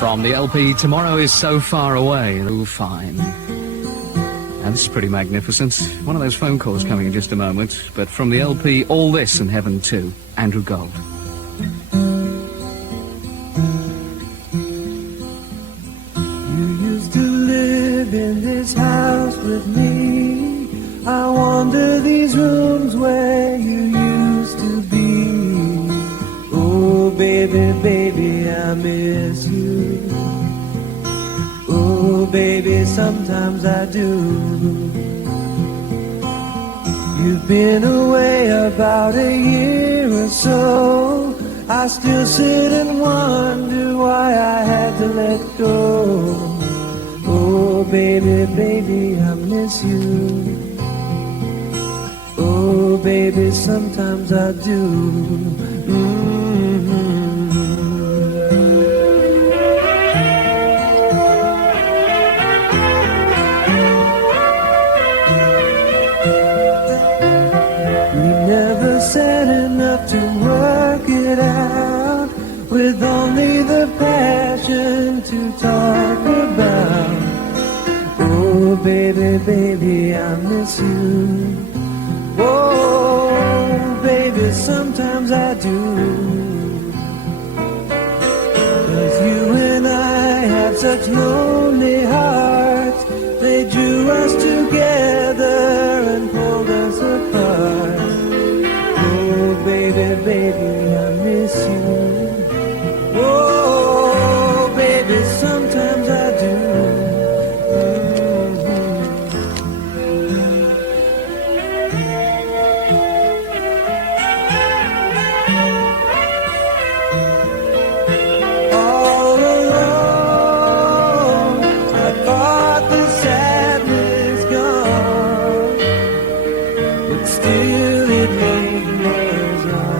from the LP Tomorrow Is So Far Away. Oh, fine. Now, this is pretty magnificent. One of those phone calls coming in just a moment. But from the LP All This and Heaven Too, Andrew Gold. You used to live in this house with me. I wander these rooms where you used to be. Oh, baby, baby, I miss you. Oh, baby, sometimes I do. You've been away about a year or so. I still sit and wonder why I had to let go. Oh, baby, baby, I miss you. Oh, baby, sometimes I do. Said enough to work it out, with only the passion to talk about. Oh, baby, baby, I miss you. Oh, baby, sometimes I do. 'Cause you and I have such lonely hearts. They drew us together and pulled us apart. Baby, baby, I miss you. Oh, baby, sometimes I do. All alone, I thought the sadness gone, but still it lingers on.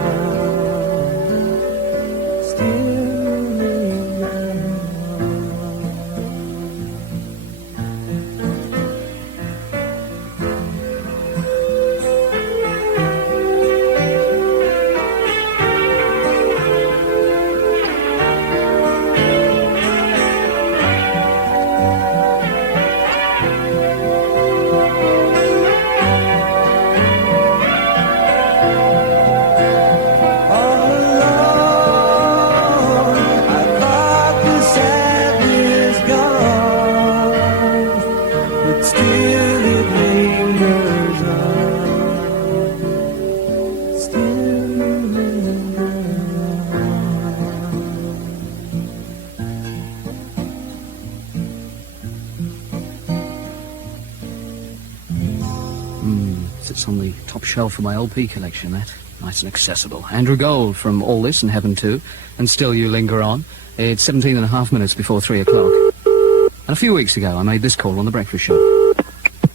It's on the top shelf of my LP collection, that. Nice and accessible. Andrew Gold from All This and Heaven Too, and Still You Linger On. It's 17 and a half minutes before 3 o'clock. And a few weeks ago, I made this call on The Breakfast Show.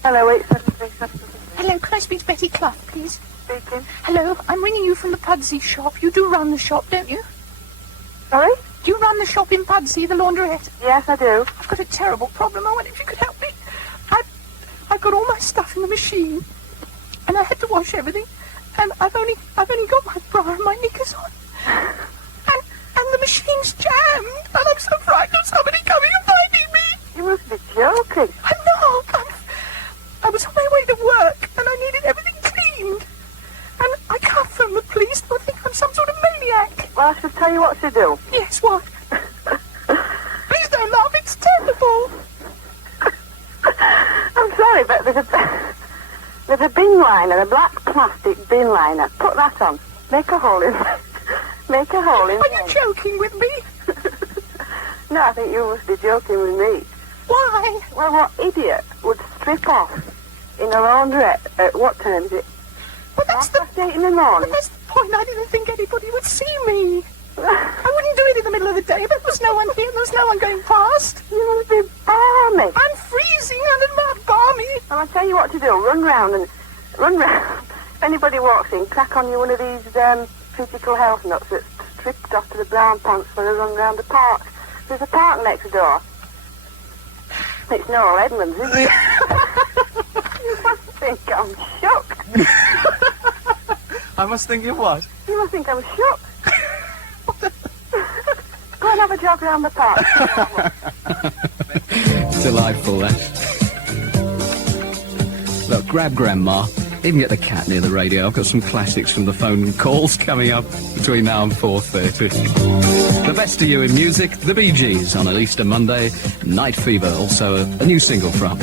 Hello, 8737. Hello, can I speak to Betty Clough, please? Speaking. Hello, I'm ringing you from the Pudsey shop. You do run the shop, don't you? Sorry? Do you run the shop in Pudsey, the laundrette? Yes, I do. I've got a terrible problem. I wonder if you could help me. I've got all my stuff in the machine, and I had to wash everything, and I've only got my bra and my knickers on, and the machine's jammed, and I'm so frightened of somebody coming and finding me. You must be joking. I'm not. I was on my way to work, and I needed everything cleaned, and I can't phone the police. They'll think I'm some sort of maniac. Well, I shall tell you what to do. Yes, what? Please don't laugh. It's terrible. I'm sorry, but there's a bin liner, a black plastic bin liner. Put that on. Make a hole in it. Make a hole in it. Are you joking with me? No, I think you must be joking with me. Why? Well, what idiot would strip off in a laundrette at what time is it? But that's the 8 in the morning. But that's the point. I didn't think anybody would see me. I wouldn't do it in the middle of the day, but there's no one here, there's no one going past. You must be balmy. I'm freezing and I'm not balmy. And I'll tell you what to do. Run round. If anybody walks in, crack on you one of these physical health nuts that's stripped off to the brown pants for a run round the park. There's a park next door. It's Noel Edmonds, isn't it? You must think I'm shook. I must think of what? You must think I'm shook. Go and have a jog around the park. Delightful, that. Look, grab Grandma. Even get the cat near the radio. I've got some classics from the phone calls coming up between now and 4:30. The best of you in music, the Bee Gees on an Easter Monday, Night Fever, also a new single from.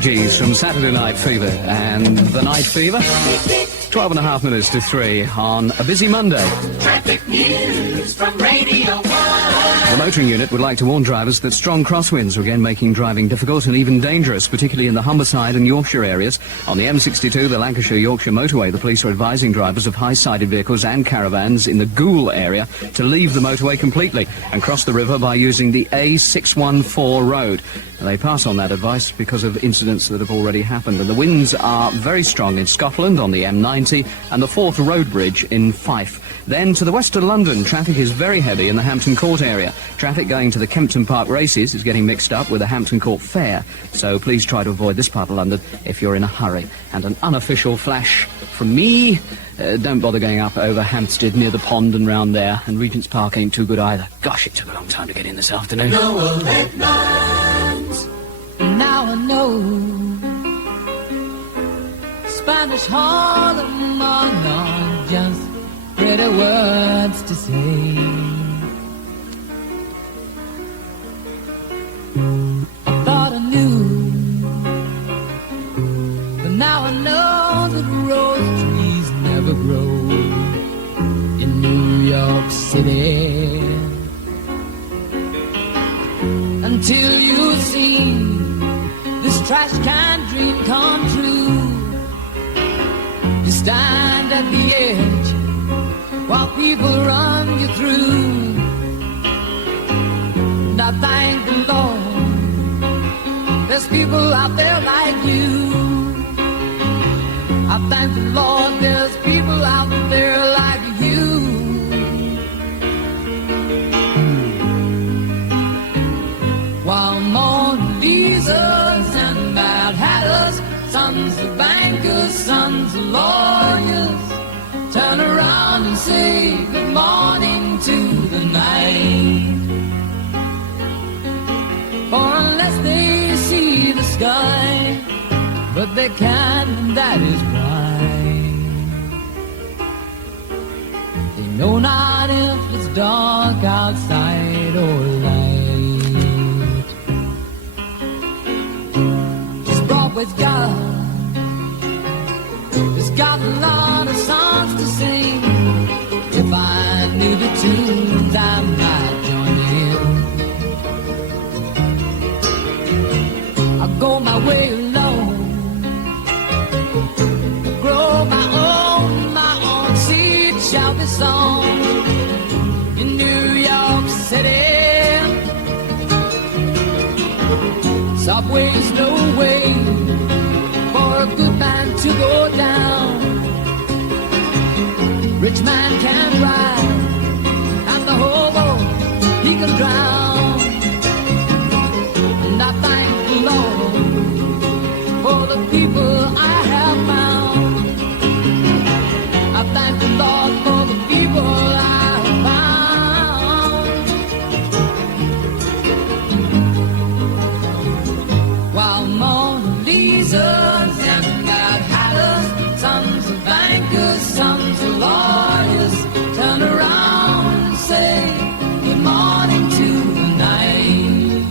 Gees from Saturday Night Fever and the Night Fever. 12 and a half minutes to 3 on a busy Monday. Traffic news from Radio 1. The motoring unit would like to warn drivers that strong crosswinds are again making driving difficult and even dangerous, particularly in the Humberside and Yorkshire areas. On the M62, the Lancashire-Yorkshire motorway, the police are advising drivers of high-sided vehicles and caravans in the Goole area to leave the motorway completely and cross the river by using the A614 road. They pass on that advice because of incidents that have already happened. And the winds are very strong in Scotland on the M90 and the Forth Road Bridge in Fife. Then to the west of London, traffic is very heavy in the Hampton Court area. Traffic going to the Kempton Park races is getting mixed up with the Hampton Court Fair. So please try to avoid this part of London if you're in a hurry. And an unofficial flash from me, don't bother going up over Hampstead near the pond and round there. And Regent's Park ain't too good either. Gosh, it took a long time to get in this afternoon. Noel Edmonds. Now I know Spanish Harlem are not just pretty words to say. I thought I knew, but now I know that rose trees never grow in New York City until you've seen this trash can dream come true. You stand at the edge while people run you through. And I thank the Lord there's people out there like you. I thank the Lord there's people out there like you. While Mona Lisas and Mad Hatters, sons of bankers sons of lawyers turn around and say good morning to the night. For unless they see the sky, but they can, and that is why they know not if it's dark outside or light. This Broadway's got a lot of songs to sing. If I knew the tunes, I might join in. I go my way alone, grow my own seed shall be sown in New York City. Subway's no way for a good man to go down. Rich man can ride, and the hobo, he can drown. And I thank the Lord for the people I have found. I thank the Lord for the people I have found. While Mona Lisa's and Mad Hatters, sons of bankers, sons of lawyers, turn around and say good morning to the night.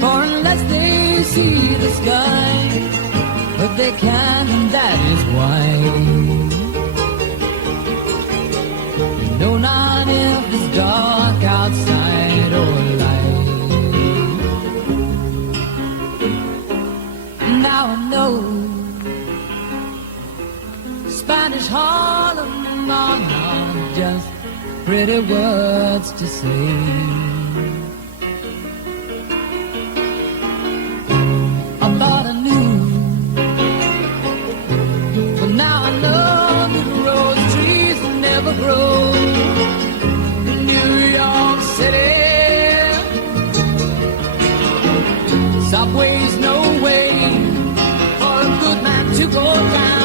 For unless they see the sky, but they can, and that is why they know not if it's dark outside or light. Now I know Spanish Harlem are not just pretty words to say. I thought I knew, but now I know that rose trees will never grow in New York City. Subway's no way for a good man to go down.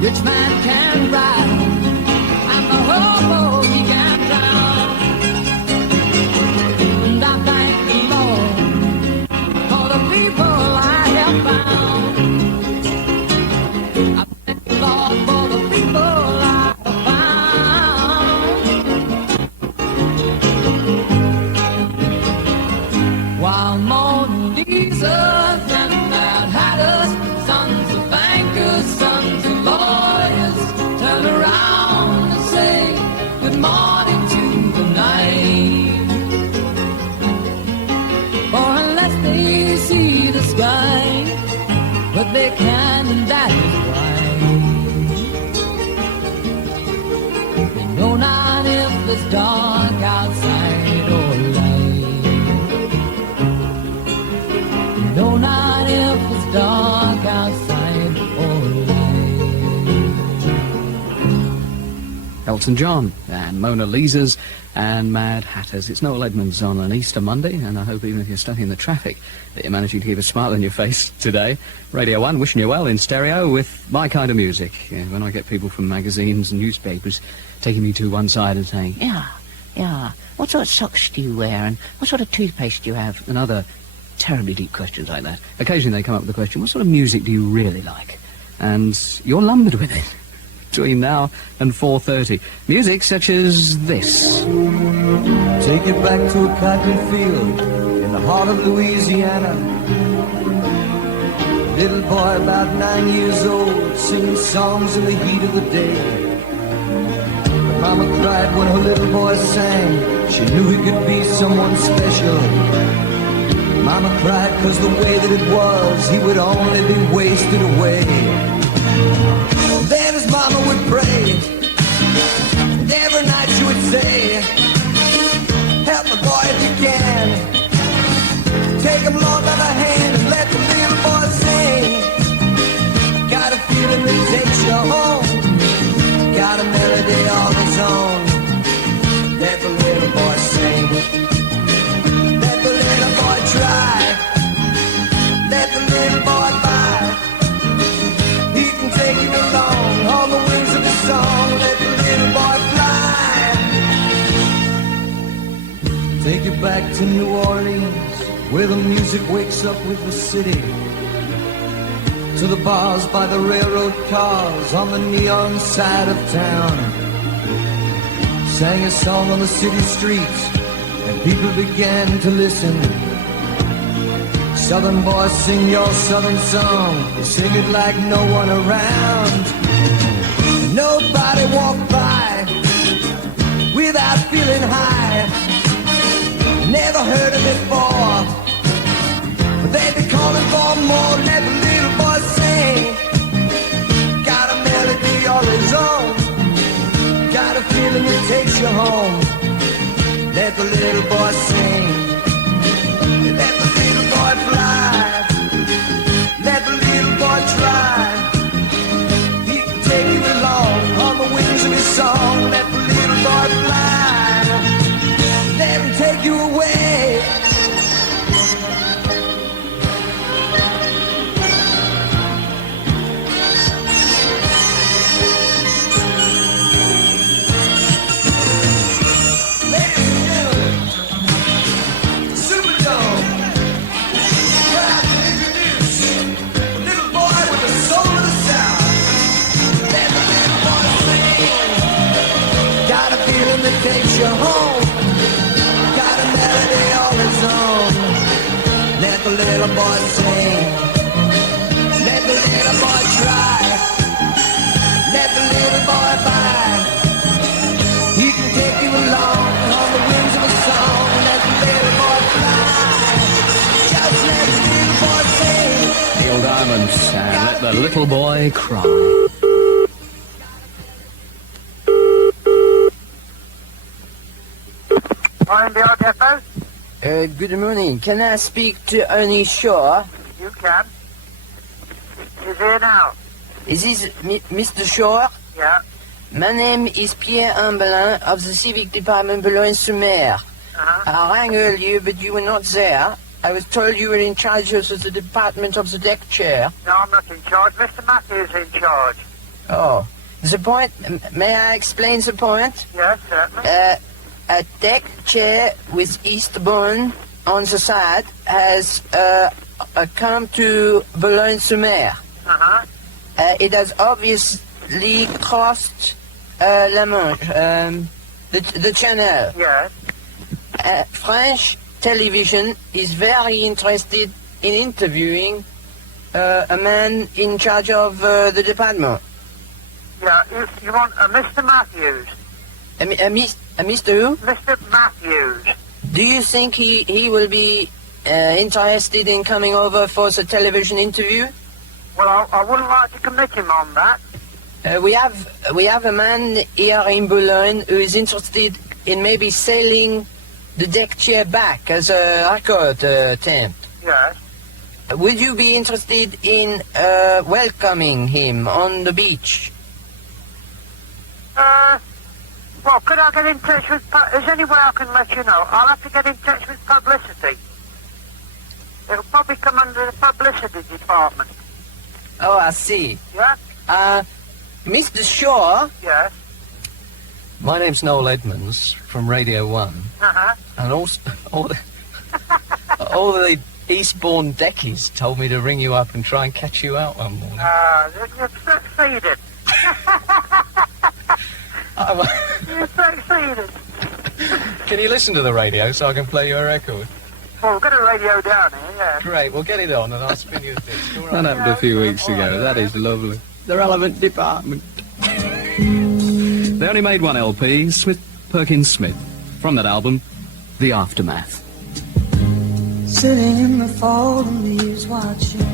Rich man can ride, and the hobo, he can drown. And I thank the Lord for the people I have found. I thank the Lord for the people I have found. While Mona Lisa's and Mad Hatters, sons of bankers, sons of lawyers, turn around and say good morning to the night. For unless they see the sky, but they can, and that is why they know not if it's dark outside or light. They know not if it's dark outside or light. Elton John and Mona Lisa's and Mad Hatters. It's Noel Edmonds on an Easter Monday, and I hope even if you're stuck in the traffic that you're managing to keep a smile on your face today. Radio 1 wishing you well in stereo with my kind of music. When I get people from magazines and newspapers taking me to one side and saying, yeah, what sort of socks do you wear and what sort of toothpaste do you have, and other terribly deep questions like that. Occasionally they come up with the question, what sort of music do you really like? And you're lumbered with it between now and 4:30. Music such as this. Take it back to a cotton field in the heart of Louisiana. Little boy about 9 years old, singing songs in the heat of the day. But Mama cried when her little boy sang. She knew he could be someone special. Mama cried 'cause the way that it was, he would only be wasted away. Then his mama would pray, and every night she would say, help the boy if you can. Take him, Lord, by the hand and let the little boy sing. Got a feeling that takes you home. Got a melody all his own. Let the little boy sing. Let the little boy try. Let take you back to New Orleans, where the music wakes up with the city. To the bars by the railroad cars on the neon side of town. Sang a song on the city streets and people began to listen. Southern boys sing your southern song, they sing it like no one around. Nobody walked by without feeling high. Never heard it before, but they be calling for more. Let the little boy sing. Got a melody all his own, got a feeling that takes you home. Let the little boy sing. Let the little boy fly. Let the little boy try. He can take you along on the wings of his song. Let the little boy fly. Let him take you away. Takes you home, got a melody all his own. Let the little boy sing, let the little boy try, let the little boy buy. He can take you along on the wings of a song. Let the little boy fly, just let the little boy sing. Neil Diamond and Let the Little Boy Cry. Morning, the old depot. Good morning. Can I speak to Ernie Shaw? You can. He's here now. Is this Mr. Shaw? Yeah. My name is Pierre Ambelin of the Civic Department Boulogne-sur-Mer. I rang earlier, but you were not there. I was told you were in charge of the department of the deck chair. No, I'm not in charge. Mr. Matthews is in charge. Oh. The point, may I explain the point? Yes, certainly. A deck chair with Eastbourne on the side has come to Boulogne-sur-Mer. It has obviously crossed La Manche, the channel. Yes. French television is very interested in interviewing a man in charge of the department. Yeah, you want a Mr. Matthews? Mr. Who? Mr. Matthews. Do you think he will be interested in coming over for the television interview? Well, I wouldn't like to commit him on that. We have a man here in Boulogne who is interested in maybe sailing the deck chair back as a record attempt. Yes. Would you be interested in welcoming him on the beach? Well, could I get in touch with... Is there any way I can let you know? I'll have to get in touch with publicity. It'll probably come under the publicity department. Oh, I see. Yeah? Mr. Shaw? Yes. My name's Noel Edmonds from Radio 1. And also, all the Eastbourne deckies told me to ring you up and try and catch you out one morning. You've succeeded. You succeeded. Can you listen to the radio so I can play you a record? Well, we've got a radio down here, yeah. Great, we'll get it on and I'll spin you a disc. All right. That happened a few weeks ago. That is lovely. The relevant department. They only made one LP, Perkins Smith. From that album, The Aftermath. Sitting in the fallen leaves, watching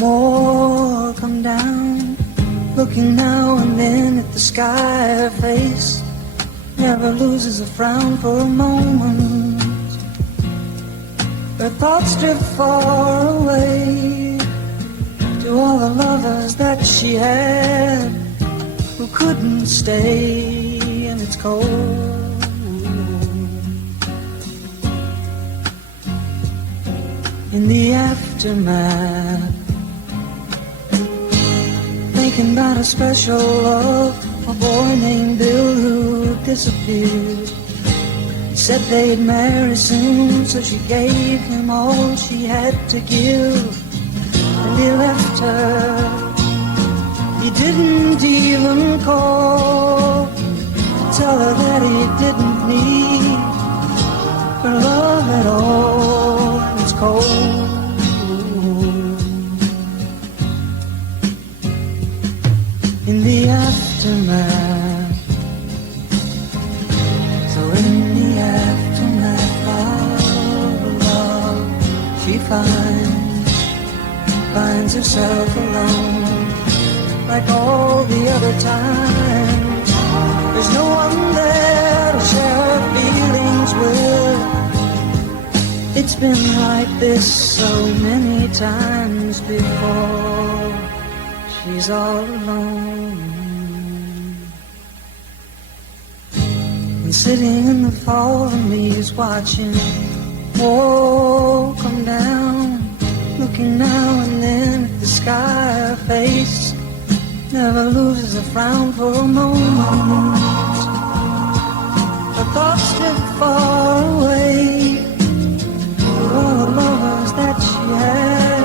more come down. Looking now and then at the sky, her face never loses a frown for a moment. Her thoughts drift far away to all the lovers that she had who couldn't stay, and it's cold. In the aftermath, thinking about a special love, a boy named Bill who disappeared. said they'd marry soon, so she gave him all she had to give. And he left her. He didn't even call to tell her that he didn't need her love at all. And it's cold. In the aftermath, so in the aftermath of love, she finds herself alone, like all the other times. There's no one there to share her feelings with. It's been like this so many times before. She's all alone, and sitting in the fallen leaves, watching come down, looking now and then at the sky. Her face never loses a frown for a moment. Her thoughts drift far away for all the lovers that she had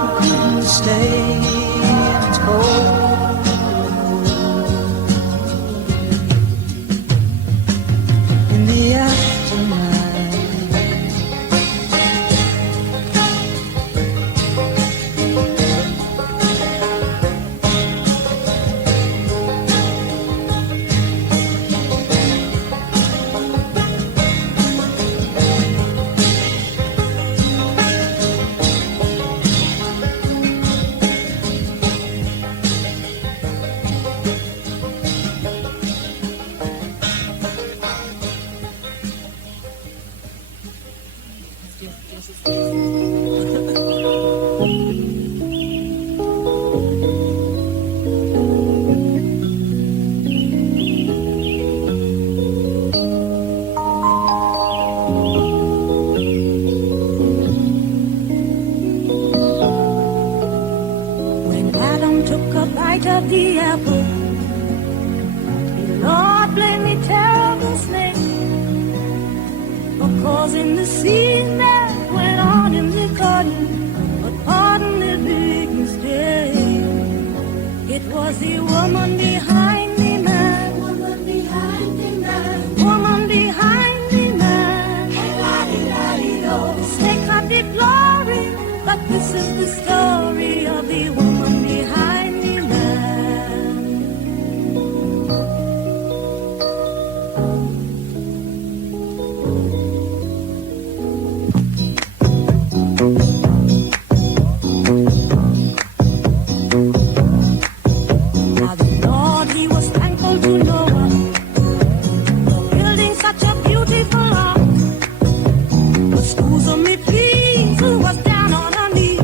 who couldn't stay. It's cold. In the aftermath. When Adam took a bite of the apple, the Lord blamed the terrible snake for causing the scene that went on in the garden. But pardon the big mistake, it was the woman behind the man. Woman behind the man. Woman behind the man. The snake had the glory, but this is the story of the woman behind the man. Now the Lord, he was thankful to Noah for building such a beautiful ark. But schools of me please, who was down on her knees,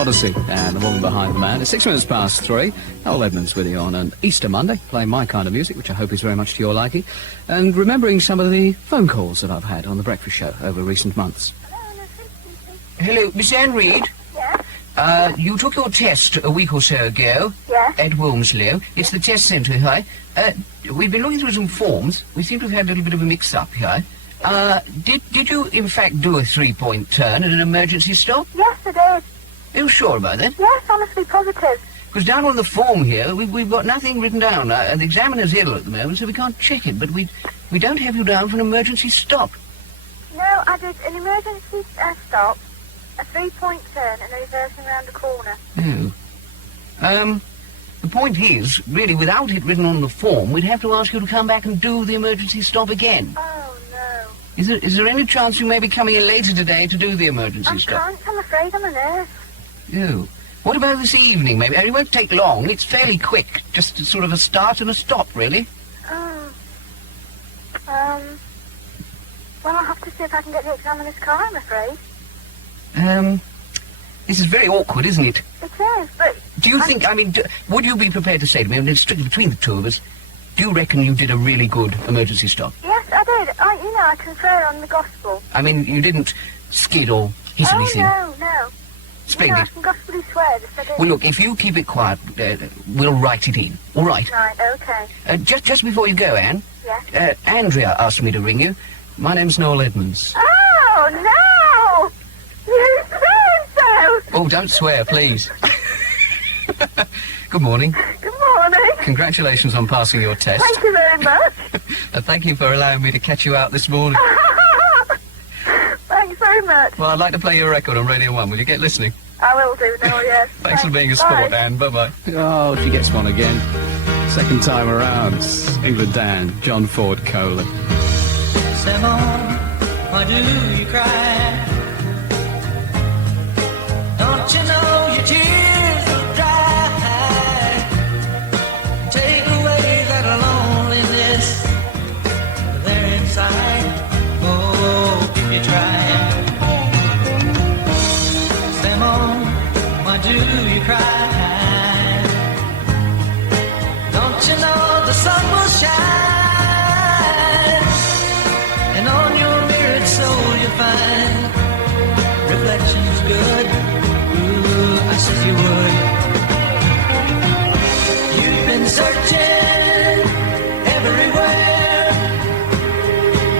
Odyssey and the woman behind the man. It's 3:06. Noel Edmonds with you on an Easter Monday, playing my kind of music, which I hope is very much to your liking, and remembering some of the phone calls that I've had on the breakfast show over recent months. Hello, Miss Anne Reid? Yes. You took your test a week or so ago. Yes. At Wilmslow. It's the test centre here. We've been looking through some forms. We seem to have had a little bit of a mix-up here. Did you, in fact, do a 3-point turn at an emergency stop? Yes, I did. Are you sure about that? Yes, honestly positive. Because down on the form here, we've got nothing written down. And the examiner's ill at the moment, so we can't check it. But we don't have you down for an emergency stop. No, I did an emergency stop, a 3-point turn, and a reversing round the corner. Oh. The point is, really, without it written on the form, we'd have to ask you to come back and do the emergency stop again. Oh, no. Is there any chance you may be coming in later today to do the emergency stop? I can't, I'm afraid I'm a nurse. Oh. What about this evening, maybe? It won't take long. It's fairly quick. Just sort of a start and a stop, really. Oh. Well, I'll have to see if I can get the examiner's car, I'm afraid. This is very awkward, isn't it? It is, but... Do you think, would you be prepared to say to me, I mean, strictly between the two of us, do you reckon you did a really good emergency stop? Yes, I did. I confer on the gospel. I mean, you didn't skid or hit anything? No. Splendid. I can gospelly swear that I did. Well, look, if you keep it quiet, we'll write it in. All right? Right, okay. Just before you go, Anne. Yes? Andrea asked me to ring you. My name's Noel Edmonds. Oh, no! You so-and-so! Oh, don't swear, please. Good morning. Good morning. Congratulations on passing your test. Thank you very much. And thank you for allowing me to catch you out this morning. Thanks very much. Well, I'd like to play your record on Radio 1. Will you get listening? I will do, Noel, yes. Thanks for being a sport, Bye. Anne. Bye-bye. Oh, she gets one again. Second time around. England Dan, John Ford Coley. Simone, why do you cry? Don't you know your tears will dry? Take away that loneliness there inside. Oh, if you try. Simone, why do you cry? Don't you know the sun will shine? And on your mirrored soul you'll find reflections good. Ooh, I said you would. You've been searching everywhere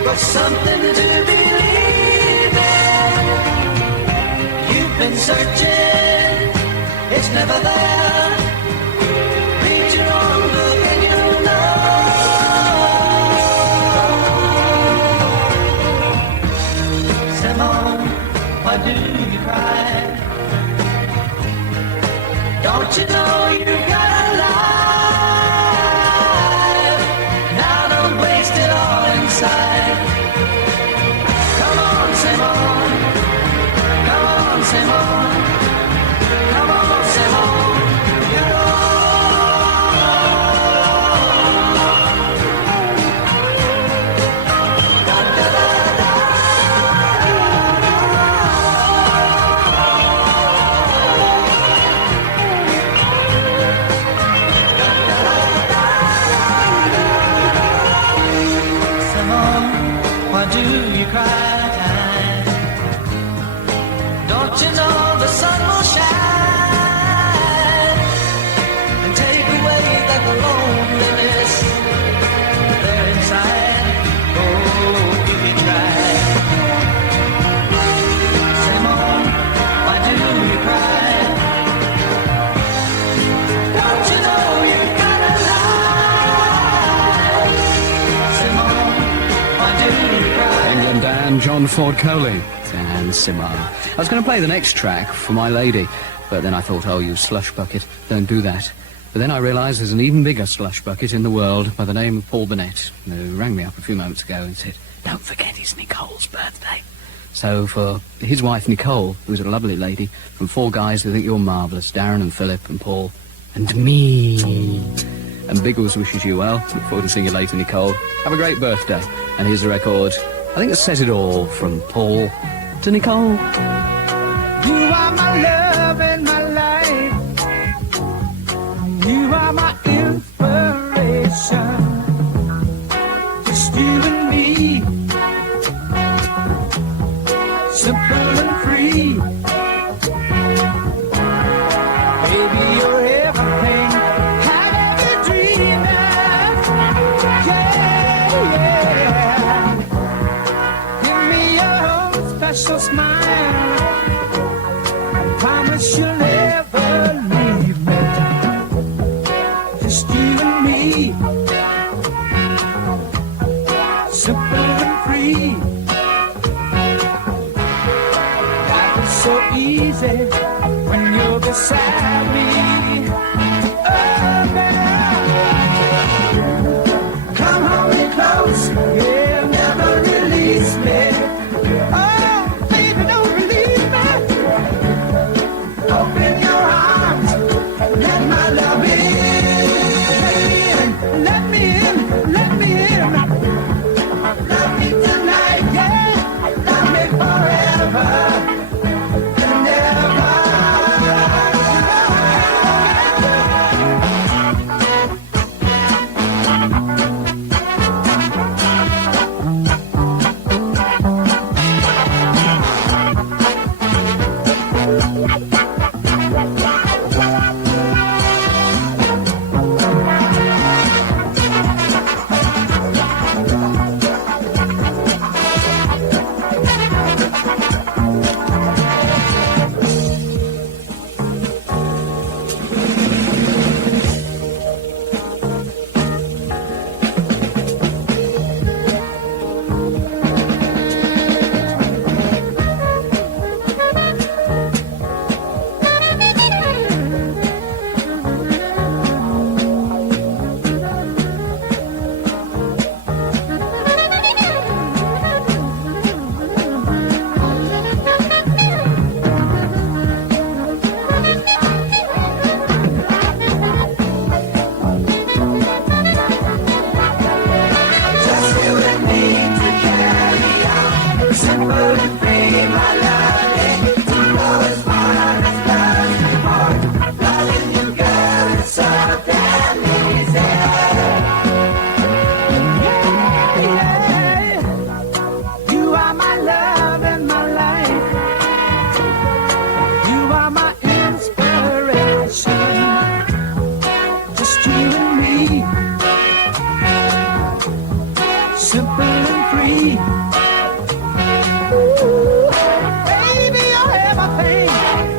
for something to believe in. You've been searching, it's never there. Reach your own look and you'll know. Why do you cry? Don't you know you've got a life? Now don't waste it all inside. Come on, Simone. Come on, Simone. Come on, Simone. You're all. Why do you cry? Don't you know the sun will shine and take away that loneliness there inside? Oh, if you try. Simone, why do you cry? Don't you know you've got a life? Simone, why do you cry? England Dan, John Ford Coley and Simone. I was going to play the next track for my lady, but then I thought, oh, you slush bucket, don't do that. But then I realised there's an even bigger slush bucket in the world by the name of Paul Burnett, who rang me up a few moments ago and said, don't forget it's Nicole's birthday. So for his wife Nicole, who's a lovely lady, from four guys who think you're marvellous, Darren and Philip and Paul, and me. And Biggles wishes you well. Look forward to seeing you later, Nicole. Have a great birthday. And here's the record. I think it says it all, from Paul to Nicole. You are my love and my promise you'll never leave me. Just you and me, simple and free. Life is so easy when you're beside me. Oh, girl, come hold me close, yeah, never release me. Oh, baby, don't release me. Open your arms, let my love in. Let me in, let me in. Love me tonight, yeah. Love me forever and ever. You are my love and my life. You are my inspiration. Just you and me, simple and free. Ooh, baby, you're everything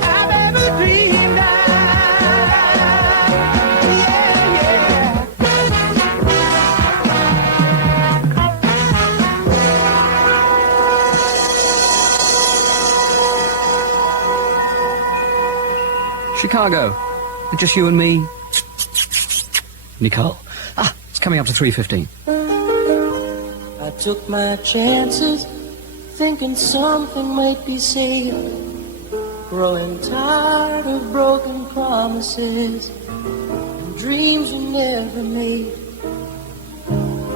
I've ever dreamed of. Yeah, yeah. Chicago. Just you and me. Nicole. Ah, it's coming up to 3:15. I took my chances, thinking something might be safe. Growing tired of broken promises and dreams we never made.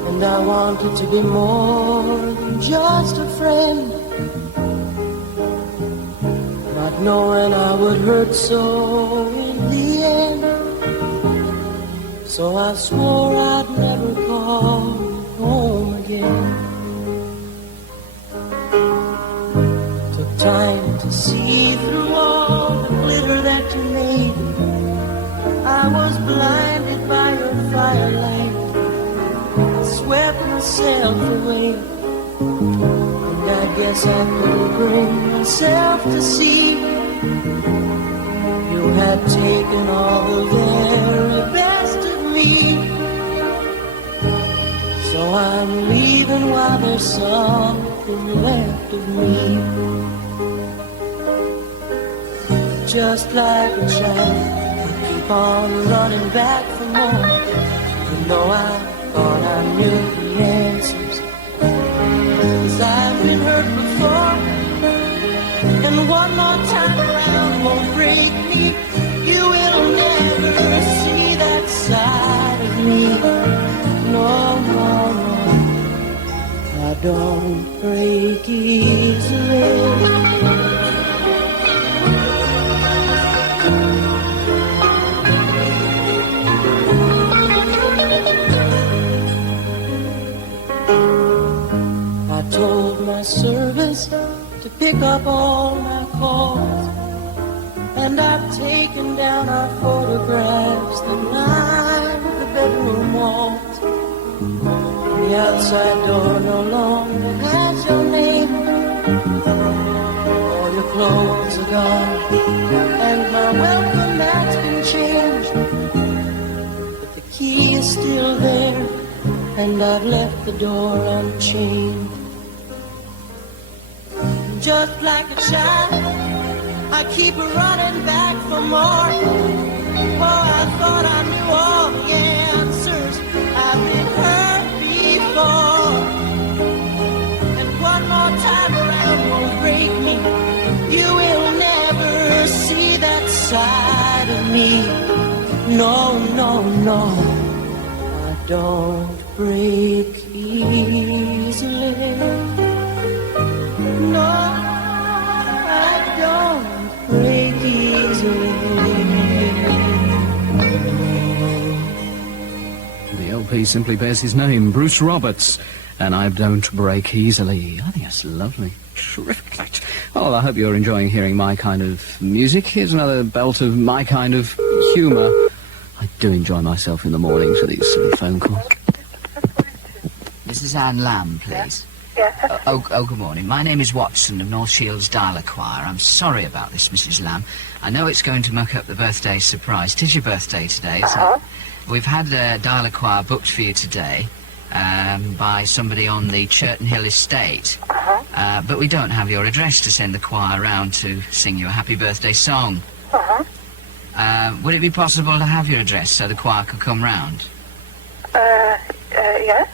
And I wanted to be more than just a friend, not knowing I would hurt so in the end. So I swore I'd never call home again. Took time to see through all the glitter that you made. I was blinded by your firelight. I swept myself away. And I guess I couldn't bring myself to see you had taken all the very best of me. So I'm leaving while there's something left of me. Just like a child, I keep on running back for more. You know I thought I knew the answers, 'cause I've been hurt before. And one more time around won't break me. You will never see that side of me. No, no, no, I don't break easily. I told my service to pick up all my calls, and I've taken down our photographs that line the bedroom walls. The outside door no longer has your name. All your clothes are gone, and and I've left the door unchained. Just like a child, I keep running back for more. Oh, I thought I knew all the answers. I've been hurt before. And one more time around won't break me. You will never see that side of me. No, no, no, I don't break easily. No, I don't break easily. The LP simply bears his name, Bruce Roberts, and I don't break easily. I think that's lovely. Terrific. Well, I hope you're enjoying hearing my kind of music. Here's another belt of my kind of humour. I do enjoy myself in the mornings with these silly phone calls. Mrs. Anne Lamb, please. Yes. Oh, good morning. My name is Watson of North Shields Dialer Choir. I'm sorry about this, Mrs. Lamb. I know it's going to muck up the birthday surprise. It is your birthday today, isn't it? We've had a Dialer Choir booked for you today by somebody on the Churton Hill estate. But we don't have your address to send the choir round to sing you a happy birthday song. Would it be possible to have your address so the choir could come round? Yes.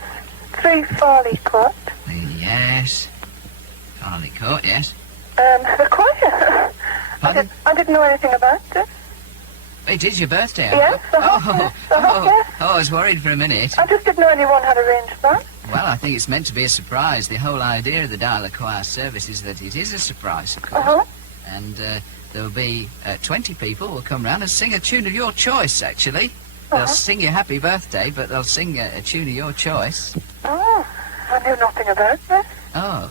3 Farley Court. Yes. Farley Court, yes. The choir. Pardon? I didn't know anything about it. It is your birthday, Yes, yes. yes. I was worried for a minute. I just didn't know anyone had arranged that. Well, I think it's meant to be a surprise. The whole idea of the Dialer Choir service is that it is a surprise, of course. And there'll be 20 people will come round and sing a tune of your choice, actually. They'll sing you happy birthday, but they'll sing a tune of your choice. Oh, I knew nothing about this. Oh,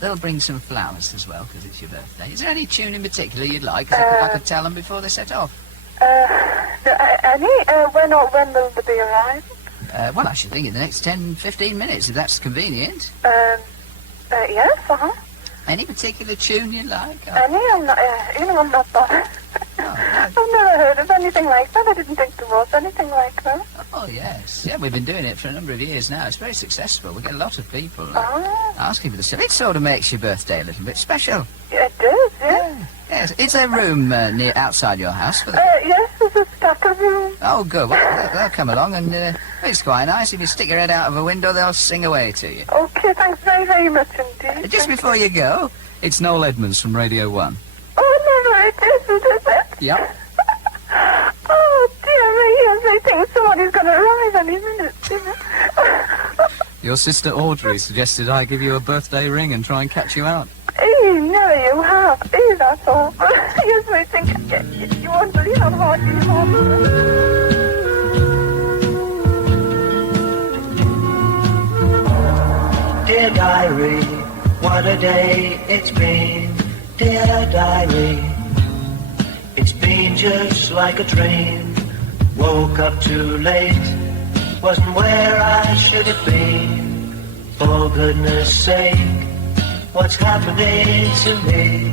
they'll bring some flowers as well, because it's your birthday. Is there any tune in particular you'd like? 'Cause I could tell them before they set off. Any? When will they be arriving? Well, I should think in the next 10, 15 minutes, if that's convenient. Yes, Any particular tune you'd like? Any? I'm not, I'm not bothered. I've never heard of anything like that. I didn't think there was anything like that. Oh, yes. Yeah, we've been doing it for a number of years now. It's very successful. We get a lot of people asking for the stuff. It sort of makes your birthday a little bit special. Yeah, it does, yeah. Yes. Is there room near outside your house for them? Yes, there's a stack of room. Oh, good. Well, they'll come along and it's quite nice. If you stick your head out of a window, they'll sing away to you. Okay, thanks very, very much indeed. Just before you go, it's Noel Edmonds from Radio 1. Oh, never, it is it? Yep. Oh, dear me, yes, I think somebody's going to arrive any minute. Your sister Audrey suggested I give you a birthday ring and try and catch you out. No, you have. That's all. Yes, I think you won't believe how hard you have. Dear diary, what a day it's been. Dear diary, it's been just like a dream. Woke up too late, wasn't where I should have been. For goodness sake, what's happening to me?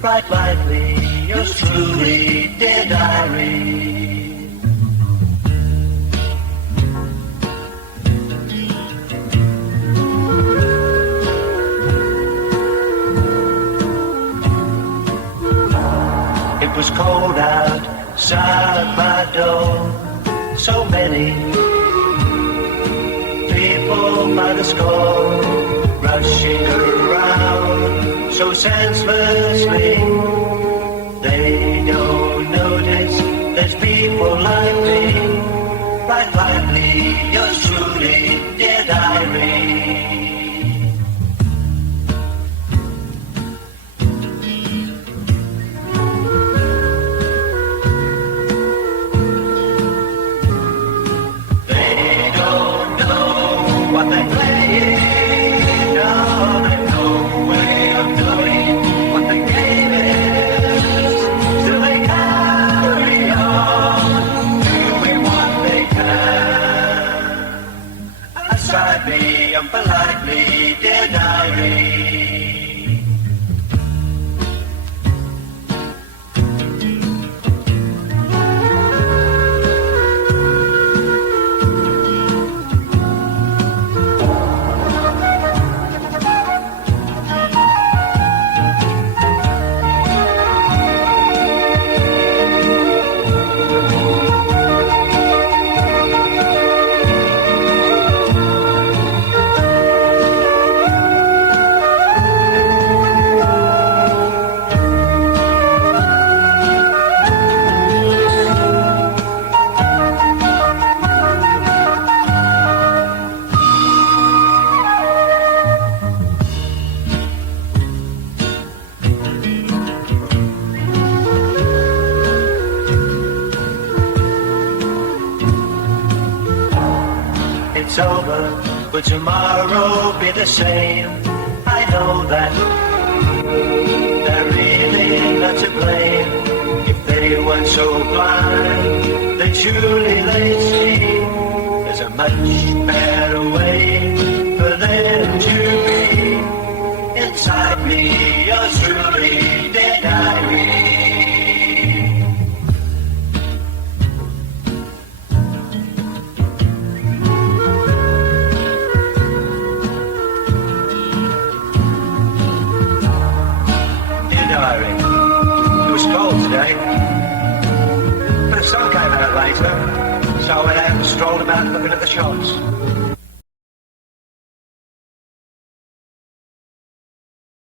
Write lightly, yours truly, dear diary. It was cold outside my door, so many people by the score, rushing around so senselessly. They don't notice there's people like me. Write lightly, yours truly, dear diary. What they playing, no, they've no way of knowing what the game is. it's over, but tomorrow be the same. I know that they're really not to blame. If they weren't so blind, then surely they'd see there's a much better way for them to be. Inside me, yours truly, dear diary. It was cold today, but the sun came out later, so I went out and strolled about looking at the shops.